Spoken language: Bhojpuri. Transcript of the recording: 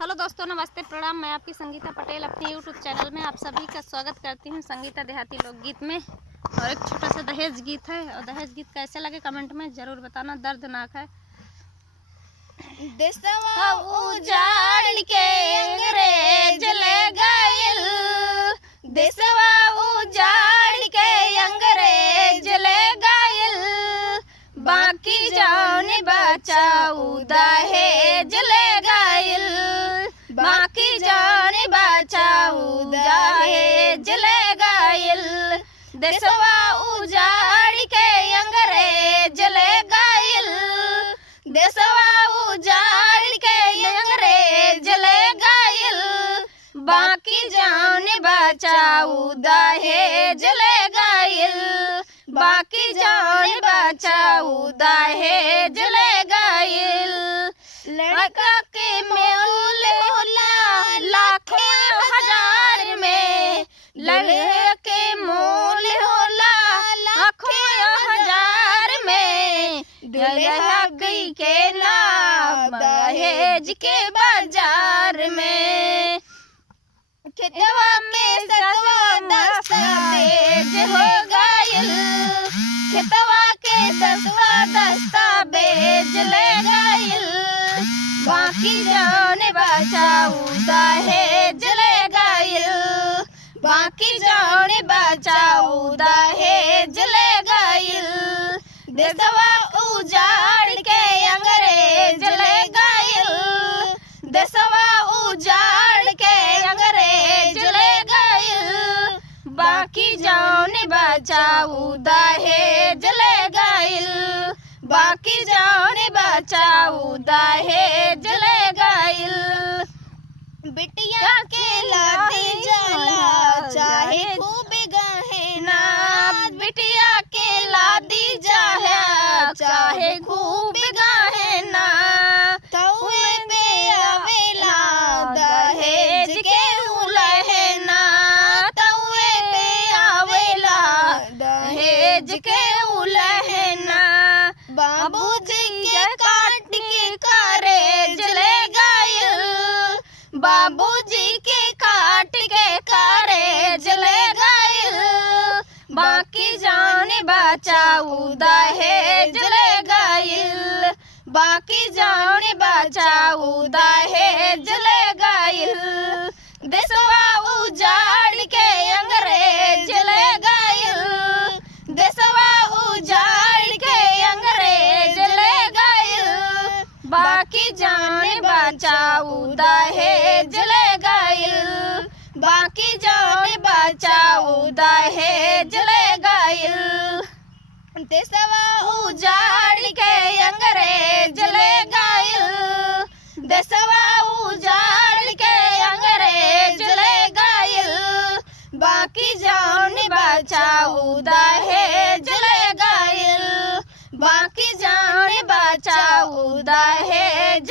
हेलो दोस्तों, नमस्ते, प्रणाम। मैं आपकी संगीता पटेल अपने यूट्यूब चैनल में आप सभी का स्वागत करती हूं संगीता देहाती लोकगीत में। और एक छोटा सा दहेज गीत है, और दहेज गीत कैसे लगे कमेंट में ज़रूर बताना। दर्दनाक है। देशवा उजाड़ के अंग्रेज ले गइल, देशवा उजाड़ के अंग्रेज ले गइल, बाकी जौन बचाऊ दहेज ले गइल, बाकी जौन बचाऊ दहेज ले गइल, देशवा उजाड़ के अंग्रेज ले गइल, देशवा उजाड़ के अंग्रेज ले गइल, बाकी जौन बचाऊ दहेज ले गइल, बाकी जौन बचाऊ दहेज ले गइल। लड़का के मोल होला लाखों हजार में, लड़के के मोल होला लाखों हजार में, दुल्हा के नाम दहेज के बाजार में। खेतवा में ससुआ दस्तावेज हो गइल, खेतवा के ससुआ दस्तावेज ले गइल, बाकी जौन बचाऊ दहेज ले गइल, बाकी जौन बचाऊ दहेज ले गइल, देशवा उजाड़ के अंग्रेज ले गइल, देशवा उजाड़ के अंग्रेज ले गइल, बाकी जौन बचाऊ दहेज ले गइल, बाकी जौन बचाऊ दहेज ले गइल। बिटिया के लादी जाला चाहे खूब गहना, बिटिया के लादी जाला चाहे खूब गहना, तउए पे आवेला दहेज के उलहना, तउए पे आवेला दहेज के उलहना। बाबूजी के काट के कारेज ले गइल, बाबूजी के काट के कारेज ले गइल, बाकी जौन बचाऊ दहेज ले गइल, बाकी जौन बचाऊ दहेज ले गइल, देशवा उजाड़ के अंग्रेज ले गइल, देशवा उजाड़ के अंग्रेज ले गइल, बाकी जौन बचाऊ दहेज ले गइल, बाकी जौन बचाऊ दहेज ले गइल, देशवा उजाड़ के अंग्रेज ले गइल, देशवा उजाड़ के अंग्रेज ले गइल, बाकी जौन बचाऊ दहेज ले गइल, बाकी जौन बचाऊ दहेज